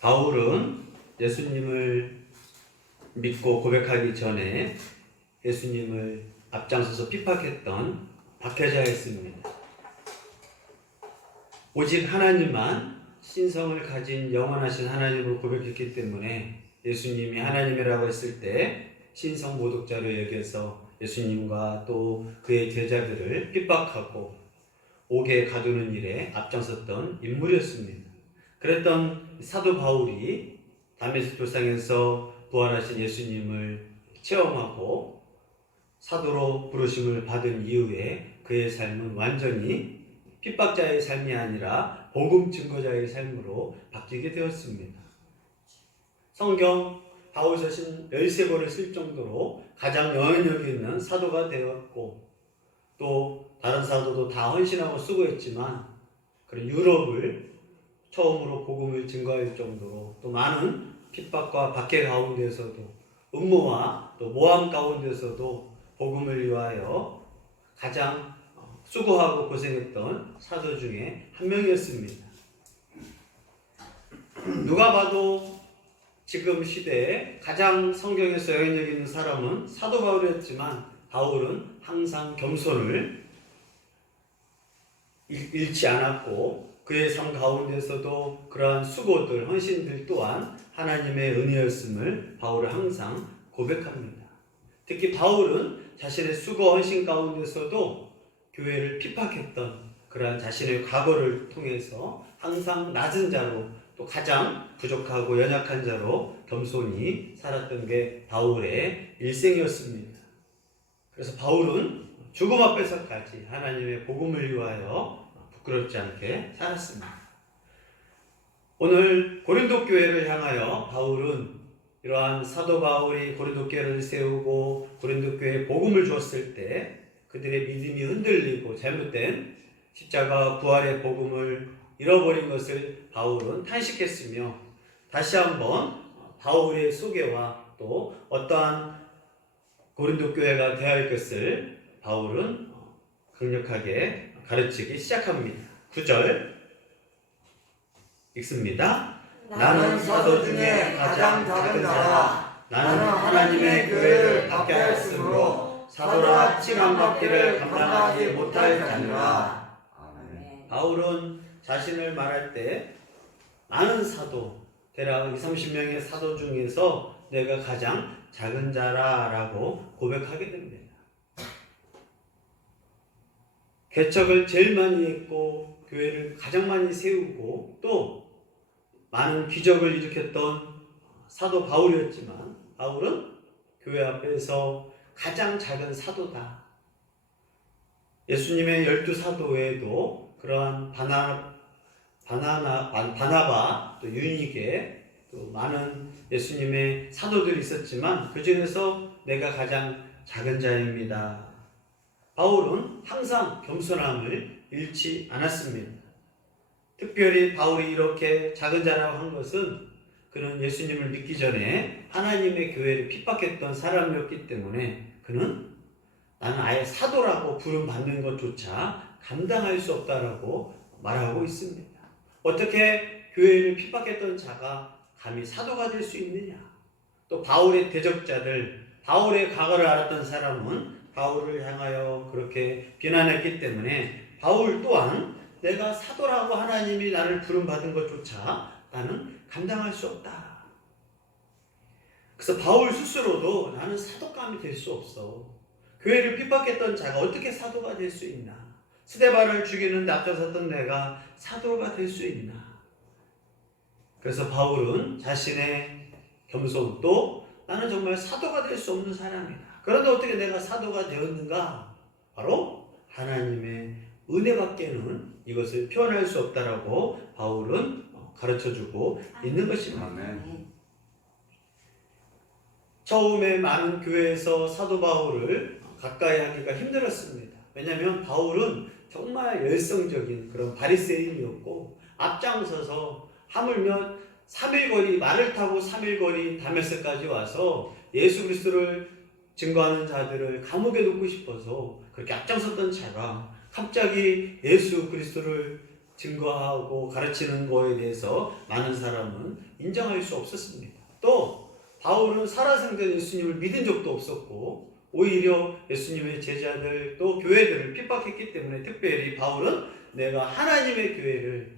바울은 예수님을 믿고 고백하기 전에 예수님을 앞장서서 핍박했던 박해자였습니다. 오직 하나님만 신성을 가진 영원하신 하나님을 고백했기 때문에 예수님이 하나님이라고 했을 때 신성 모독자로 여겨서 예수님과 또 그의 제자들을 핍박하고 옥에 가두는 일에 앞장섰던 인물이었습니다. 그랬던 사도 바울이 다메섹 도상에서 부활하신 예수님을 체험하고 사도로 부르심을 받은 이후에 그의 삶은 완전히 핍박자의 삶이 아니라 복음 증거자의 삶으로 바뀌게 되었습니다. 성경 바울 서신 13권을 쓸 정도로 가장 영향력 있는 사도가 되었고, 또 다른 사도도 다 헌신하고 수고했지만 그런 유럽을 처음으로 복음을 증거할 정도로 또 많은 핍박과 박해 가운데서도 음모와 또 모함 가운데서도 복음을 위하여 가장 수고하고 고생했던 사도 중에 한 명이었습니다. 누가 봐도 지금 시대에 가장 성경에서 영향력 있는 사람은 사도 바울이었지만 바울은 항상 겸손을 잃지 않았고 그의 삶 가운데서도 그러한 수고들, 헌신들 또한 하나님의 은혜였음을 바울은 항상 고백합니다. 특히 바울은 자신의 수고, 헌신 가운데서도 교회를 핍박했던 그러한 자신의 과거를 통해서 항상 낮은 자로 또 가장 부족하고 연약한 자로 겸손히 살았던 게 바울의 일생이었습니다. 그래서 바울은 죽음 앞에서까지 하나님의 복음을 위하여 부끄럽지 않게 살았습니다. 오늘 고린도 교회를 향하여 바울은 이러한 사도 바울이 고린도 교회를 세우고 고린도 교회에 복음을 줬을 때 그들의 믿음이 흔들리고 잘못된 십자가 부활의 복음을 잃어버린 것을 바울은 탄식했으며 다시 한번 바울의 소개와 또 어떠한 고린도 교회가 되어야 할 것을 바울은 강력하게 가르치기 시작합니다. 9절 읽습니다. 나는 사도 중에 가장 작은 자라. 나는 하나님의 교회를 받게 하였으므로 사도라 칭함받기를 감당하지 못할 자니라. 바울은 자신을 말할 때 많은 사도, 대략 20-30명의 사도 중에서 내가 가장 작은 자라 라고 고백하게 됩니다. 개척을 제일 많이 했고 교회를 가장 많이 세우고 또 많은 기적을 일으켰던 사도 바울이었지만 바울은 교회 앞에서 가장 작은 사도다. 예수님의 12사도 외에도 그러한 바나바 또 유니게 또 많은 예수님의 사도들이 있었지만 그 중에서 내가 가장 작은 자입니다. 바울은 항상 겸손함을 잃지 않았습니다. 특별히 바울이 이렇게 작은 자라고 한 것은 그는 예수님을 믿기 전에 하나님의 교회를 핍박했던 사람이었기 때문에 그는 나는 아예 사도라고 부름받는 것조차 감당할 수 없다라고 말하고 있습니다. 어떻게 교회를 핍박했던 자가 감히 사도가 될 수 있느냐? 또 바울의 대적자들, 바울의 과거를 알았던 사람은 바울을 향하여 그렇게 비난했기 때문에 바울 또한 내가 사도라고 하나님이 나를 부름받은 것조차 나는 감당할 수 없다. 그래서 바울 스스로도 나는 사도감이 될 수 없어. 교회를 핍박했던 자가 어떻게 사도가 될 수 있나? 스데반을 죽이는데 앞장섰던 내가 사도가 될 수 있나? 그래서 바울은 자신의 겸손도 나는 정말 사도가 될 수 없는 사람이다. 그런데 어떻게 내가 사도가 되었는가? 바로 하나님의 은혜밖에는 이것을 표현할 수 없다라고 바울은 가르쳐주고 있는 것입니다. 아멘. 처음에 많은 교회에서 사도 바울을 가까이 하기가 힘들었습니다. 왜냐하면 바울은 정말 열성적인 그런 바리새인이었고 앞장서서 하물며 3일 거리 말을 타고 3일 거리 다메섹까지 와서 예수 그리스도를 증거하는 자들을 감옥에 놓고 싶어서 그렇게 앞장섰던 자가 갑자기 예수 그리스도를 증거하고 가르치는 거에 대해서 많은 사람은 인정할 수 없었습니다. 또 바울은 살아생전 예수님을 믿은 적도 없었고 오히려 예수님의 제자들 또 교회들을 핍박했기 때문에 특별히 바울은 내가 하나님의 교회를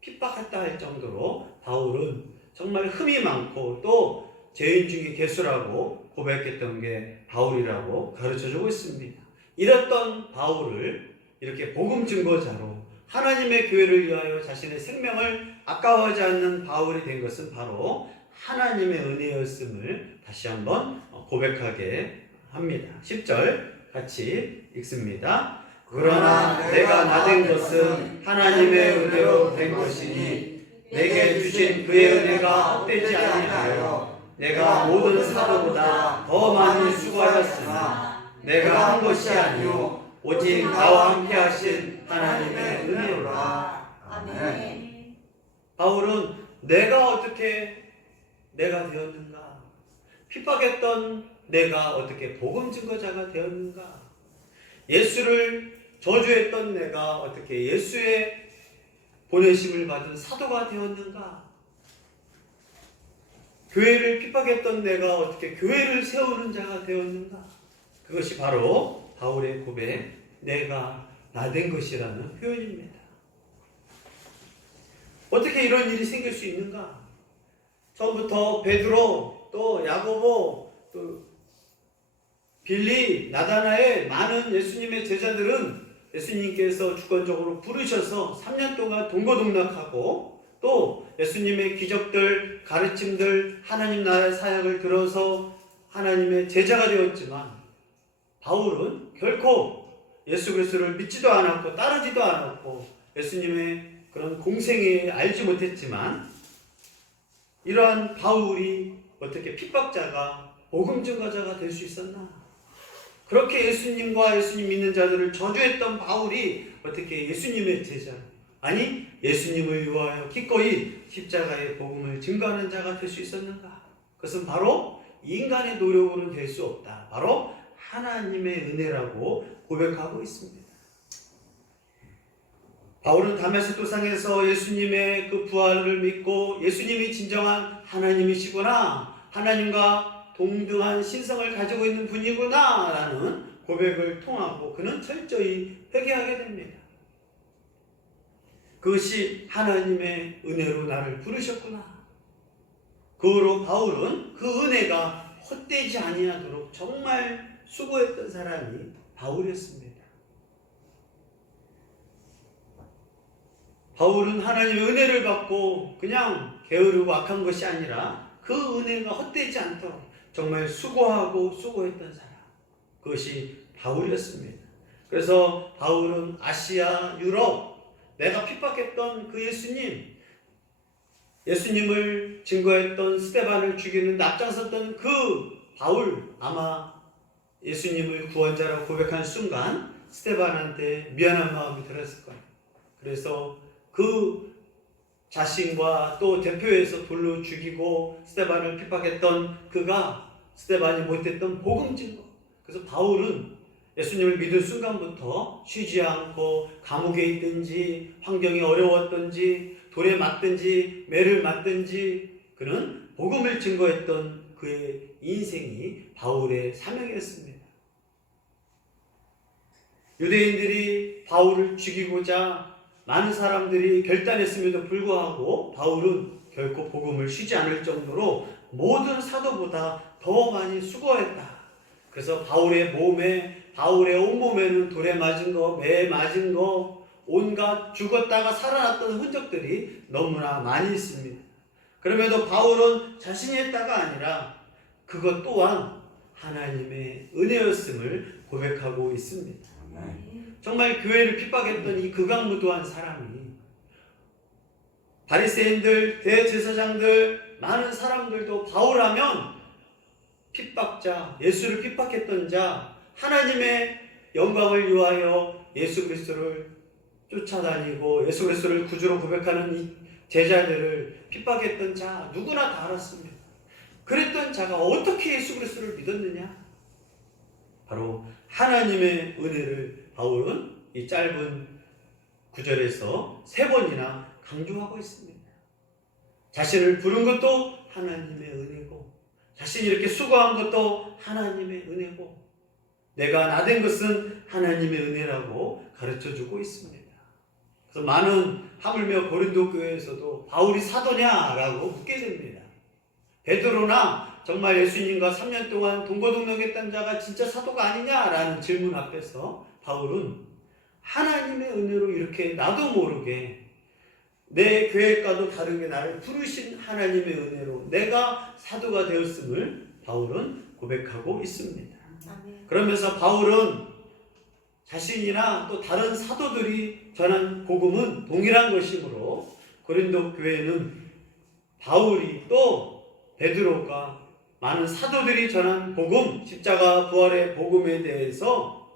핍박했다 할 정도로 바울은 정말 흠이 많고 또 죄인 중에 괴수라고 고백했던 게 바울이라고 가르쳐주고 있습니다. 이랬던 바울을 이렇게 복음 증거자로 하나님의 교회를 위하여 자신의 생명을 아까워하지 않는 바울이 된 것은 바로 하나님의 은혜였음을 다시 한번 고백하게 합니다. 10절 같이 읽습니다. 그러나 내가 나된 것은 하나님의 은혜로 된 것이니 내게 주신 그의 은혜가 헛되지 아니하여 내가 모든 사도보다 더 많이 수고하였으나 내가 한 것이 아니요 오직 나와 함께 하신 하나님의 은혜로라. 아멘. 바울은 내가 어떻게 내가 되었는가? 핍박했던 내가 어떻게 복음 증거자가 되었는가? 예수를 저주했던 내가 어떻게 예수의 보내심을 받은 사도가 되었는가? 교회를 핍박했던 내가 어떻게 교회를 세우는 자가 되었는가? 그것이 바로 바울의 고백, 내가 나된 것이라는 표현입니다. 어떻게 이런 일이 생길 수 있는가? 처음부터 베드로, 또 야고보, 또 빌리, 나다나엘 많은 예수님의 제자들은 예수님께서 주권적으로 부르셔서 3년 동안 동고동락하고 또 예수님의 기적들, 가르침들, 하나님 나라의 사역을 들어서 하나님의 제자가 되었지만 바울은 결코 예수 그리스도를 믿지도 않았고 따르지도 않았고 예수님의 그런 공생에 알지 못했지만 이러한 바울이 어떻게 핍박자가 복음 증거자가 될 수 있었나? 그렇게 예수님과 예수님 믿는 자들을 저주했던 바울이 어떻게 예수님의 제자, 아니 예수님을 위하여 기꺼이 십자가의 복음을 증거하는 자가 될 수 있었는가? 그것은 바로 인간의 노력으로는 될 수 없다. 바로 하나님의 은혜라고 고백하고 있습니다. 바울은 다메섹 도상에서 예수님의 그 부활을 믿고 예수님이 진정한 하나님이시구나, 하나님과 동등한 신성을 가지고 있는 분이구나 라는 고백을 통하고 그는 철저히 회개하게 됩니다. 그것이 하나님의 은혜로 나를 부르셨구나. 그 후로 바울은 그 은혜가 헛되지 아니하도록 정말 수고했던 사람이 바울이었습니다. 바울은 하나님의 은혜를 받고 그냥 게으르고 악한 것이 아니라 그 은혜가 헛되지 않도록 정말 수고하고 수고했던 사람, 그것이 바울이었습니다. 그래서 바울은 아시아, 유럽, 내가 핍박했던 그 예수님을 증거했던 스데반을 죽이는 납작 섰던 그 바울, 아마 예수님을 구원자라고 고백한 순간 스데반한테 미안한 마음이 들었을 거예요. 그래서 그 자신과 또 대표에서 돌로 죽이고 스데반을 핍박했던 그가 스데반이 못했던 복음 증거. 그래서 바울은 예수님을 믿은 순간부터 쉬지 않고 감옥에 있든지 환경이 어려웠든지 돌에 맞든지 매를 맞든지 그는 복음을 증거했던 그의 인생이 바울의 사명이었습니다. 유대인들이 바울을 죽이고자 많은 사람들이 결단했음에도 불구하고 바울은 결코 복음을 쉬지 않을 정도로 모든 사도보다 더 많이 수고했다. 그래서 바울의 온몸에는 돌에 맞은 거, 매에 맞은 거, 온갖 죽었다가 살아났던 흔적들이 너무나 많이 있습니다. 그럼에도 바울은 자신이 했다가 아니라 그것 또한 하나님의 은혜였음을 고백하고 있습니다. 정말 교회를 핍박했던 이 극악무도한 사람이 바리새인들, 대제사장들, 많은 사람들도 바울하면 핍박자, 예수를 핍박했던 자, 하나님의 영광을 위하여 예수 그리스도를 쫓아다니고 예수 그리스도를 구주로 고백하는 이 제자들을 핍박했던 자 누구나 다 알았습니다. 그랬던 자가 어떻게 예수 그리스도를 믿었느냐? 바로 하나님의 은혜를 바울은 이 짧은 9절에서 3번이나 강조하고 있습니다. 자신을 부른 것도 하나님의 은혜고, 자신이 이렇게 수고한 것도 하나님의 은혜고, 내가 나된 것은 하나님의 은혜라고 가르쳐주고 있습니다. 그래서 많은 하물며 고린도 교회에서도 바울이 사도냐라고 묻게 됩니다. 베드로나 정말 예수님과 3년 동안 동거동락했던 자가 진짜 사도가 아니냐라는 질문 앞에서 바울은 하나님의 은혜로 이렇게 나도 모르게 내 계획과도 다르게 나를 부르신 하나님의 은혜로 내가 사도가 되었음을 바울은 고백하고 있습니다. 그러면서 바울은 자신이나 또 다른 사도들이 전한 복음은 동일한 것이므로 고린도 교회는 바울이 또 베드로가 많은 사도들이 전한 복음, 십자가 부활의 복음에 대해서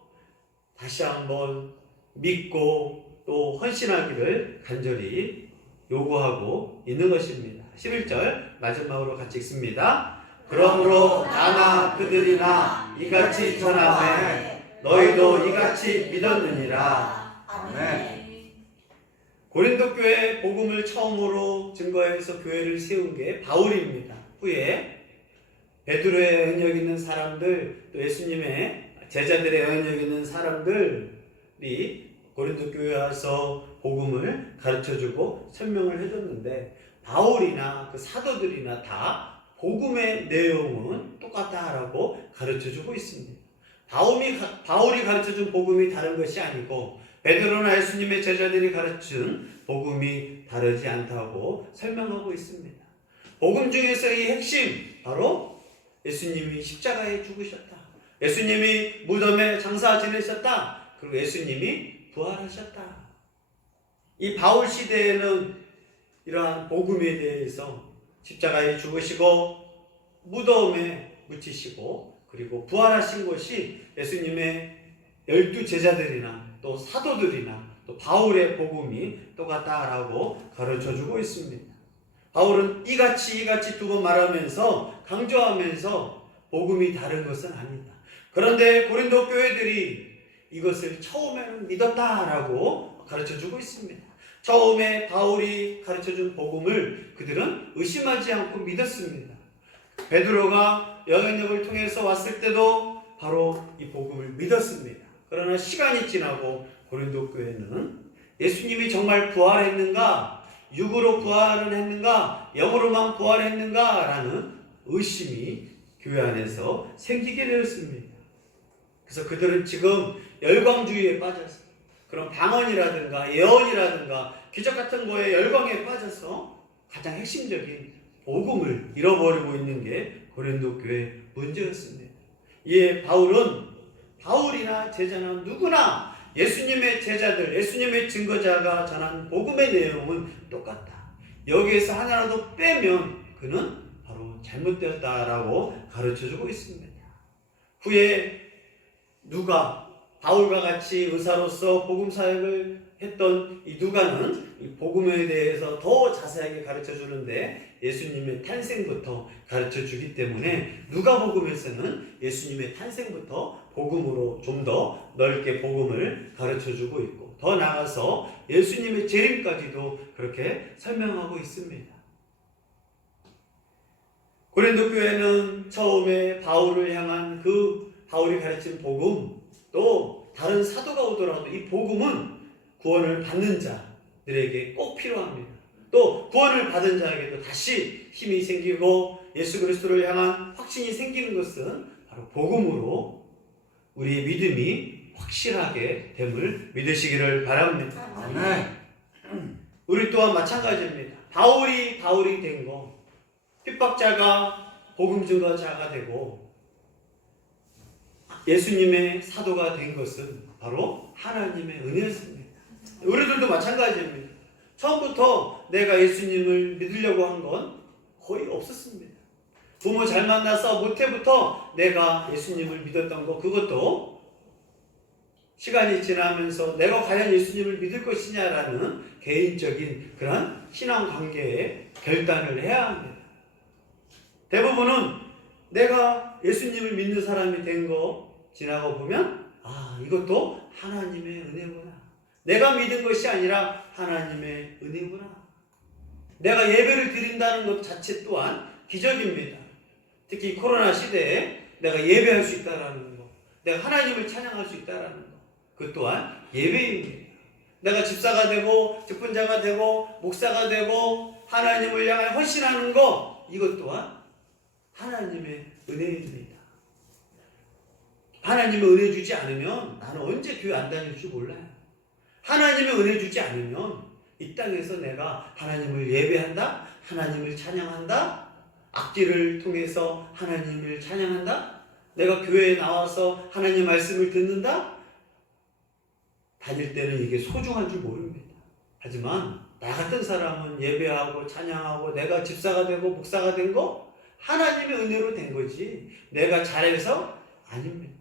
다시 한번 믿고 또 헌신하기를 간절히 요구하고 있는 것입니다. 11절 마지막으로 같이 읽습니다. 그러므로 나나 그들이나 이같이 전하매 너희도 이같이 믿었느니라. 아멘. 고린도 교회 복음을 처음으로 증거해서 교회를 세운 게 바울입니다. 후에 베드로의 영역 있는 사람들, 또 예수님의 제자들의 영역 있는 사람들이 고린도 교회에 와서 복음을 가르쳐주고 설명을 해줬는데, 바울이나 그 사도들이나 다 복음의 내용은 똑같다라고 가르쳐주고 있습니다. 바울이 가르쳐준 복음이 다른 것이 아니고 베드로나 예수님의 제자들이 가르친 복음이 다르지 않다고 설명하고 있습니다. 복음 중에서의 핵심, 바로 예수님이 십자가에 죽으셨다, 예수님이 무덤에 장사 지내셨다, 그리고 예수님이 부활하셨다. 이 바울 시대에는 이러한 복음에 대해서 십자가에 죽으시고 무덤에 묻히시고 그리고 부활하신 것이 예수님의 12제자들이나 또 사도들이나 또 바울의 복음이 똑같다라고 가르쳐주고 있습니다. 바울은 이같이 두 번 말하면서 강조하면서 복음이 다른 것은 아니다. 그런데 고린도 교회들이 이것을 처음에는 믿었다라고 가르쳐주고 있습니다. 처음에 바울이 가르쳐준 복음을 그들은 의심하지 않고 믿었습니다. 베드로가 영향력을 통해서 왔을 때도 바로 이 복음을 믿었습니다. 그러나 시간이 지나고 고린도 교회는 예수님이 정말 부활했는가, 육으로 부활을 했는가, 영으로만 부활했는가 라는 의심이 교회 안에서 생기게 되었습니다. 그래서 그들은 지금 열광주의에 빠져서 그런 방언이라든가 예언이라든가 기적 같은 거에 열광에 빠져서 가장 핵심적인 복음을 잃어버리고 있는 게 고린도 교회의 문제였습니다. 이에 바울이나 제자나 누구나 예수님의 제자들, 예수님의 증거자가 전한 복음의 내용은 똑같다. 여기에서 하나라도 빼면 그는 바로 잘못되었다라고 가르쳐주고 있습니다. 후에 누가 바울과 같이 의사로서 복음 사역을 했던 이 누가는 이 복음에 대해서 더 자세하게 가르쳐 주는데 예수님의 탄생부터 가르쳐 주기 때문에 누가복음에서는 예수님의 탄생부터 복음으로 좀 더 넓게 복음을 가르쳐 주고 있고, 더 나아가서 예수님의 재림까지도 그렇게 설명하고 있습니다. 고린도 교회는 처음에 바울을 향한 그 바울이 가르친 복음, 또 다른 사도가 오더라도 이 복음은 구원을 받는 자들에게 꼭 필요합니다. 또 구원을 받은 자에게도 다시 힘이 생기고 예수 그리스도를 향한 확신이 생기는 것은 바로 복음으로 우리의 믿음이 확실하게 됨을 믿으시기를 바랍니다. 아멘. 우리 또한 마찬가지입니다. 바울이 된 거, 핍박자가 복음 증거자가 되고 예수님의 사도가 된 것은 바로 하나님의 은혜였습니다. 우리들도 마찬가지입니다. 처음부터 내가 예수님을 믿으려고 한 건 거의 없었습니다. 부모 잘 만나서 모태부터 내가 예수님을 믿었던 거, 그것도 시간이 지나면서 내가 과연 예수님을 믿을 것이냐라는 개인적인 그런 신앙 관계에 결단을 해야 합니다. 대부분은 내가 예수님을 믿는 사람이 된 거 지나고 보면 이것도 하나님의 은혜구나. 내가 믿은 것이 아니라 하나님의 은혜구나. 내가 예배를 드린다는 것 자체 또한 기적입니다. 특히 코로나 시대에 내가 예배할 수 있다는 것, 내가 하나님을 찬양할 수 있다는 것, 그 또한 예배입니다. 내가 집사가 되고 직분자가 되고 목사가 되고 하나님을 향해 헌신하는 것, 이것 또한 하나님의 은혜입니다. 하나님의 은혜 주지 않으면 나는 언제 교회 안 다닐지 몰라요. 하나님의 은혜 주지 않으면 이 땅에서 내가 하나님을 예배한다, 하나님을 찬양한다, 악기를 통해서 하나님을 찬양한다, 내가 교회에 나와서 하나님 말씀을 듣는다, 다닐 때는 이게 소중한 줄 모릅니다. 하지만 나 같은 사람은 예배하고 찬양하고 내가 집사가 되고 목사가 된 거 하나님의 은혜로 된 거지 내가 잘해서 아닙니다.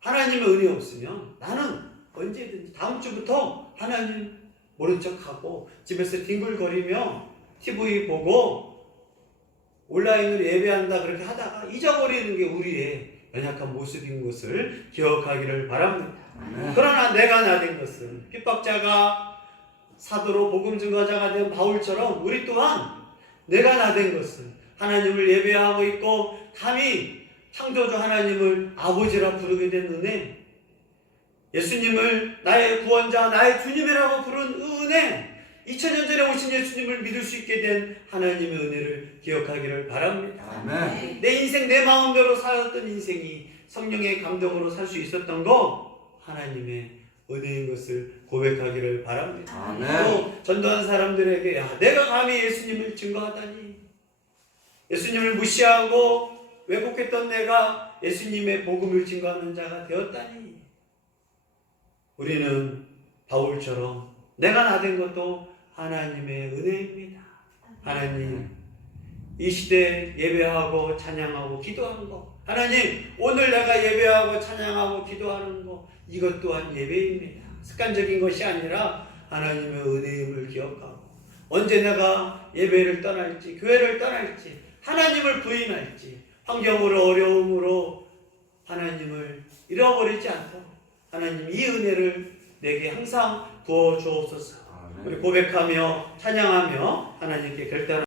하나님의 은혜 없으면 나는 언제든지 다음 주부터 하나님 모른 척하고 집에서 뒹굴거리며 TV 보고 온라인으로 예배한다 그렇게 하다가 잊어버리는 게 우리의 연약한 모습인 것을 기억하기를 바랍니다. 그러나 내가 나된 것은 핍박자가 사도로 복음 증거자가 된 바울처럼 우리 또한 내가 나된 것은 하나님을 예배하고 있고 감히 창조주 하나님을 아버지라 부르게 된 은혜, 예수님을 나의 구원자 나의 주님이라고 부른 은혜, 2000년 전에 오신 예수님을 믿을 수 있게 된 하나님의 은혜를 기억하기를 바랍니다. 아멘. 내 인생 내 마음대로 살았던 인생이 성령의 감동으로 살 수 있었던 거 하나님의 은혜인 것을 고백하기를 바랍니다. 아멘. 또 전도한 사람들에게 야, 내가 감히 예수님을 증거하다니, 예수님을 무시하고 왜곡했던 내가 예수님의 복음을 증거하는 자가 되었다니, 우리는 바울처럼 내가 나된 것도 하나님의 은혜입니다. 하나님, 이 시대에 예배하고 찬양하고 기도하는 거, 하나님 오늘 내가 예배하고 찬양하고 기도하는 거, 이것 또한 예배입니다. 습관적인 것이 아니라 하나님의 은혜임을 기억하고 언제 내가 예배를 떠날지 교회를 떠날지 하나님을 부인할지 환경으로 어려움으로 하나님을 잃어버리지 않도록 하나님 이 은혜를 내게 항상 부어 주옵소서. 우리 고백하며 찬양하며 하나님께 결단하옵소서.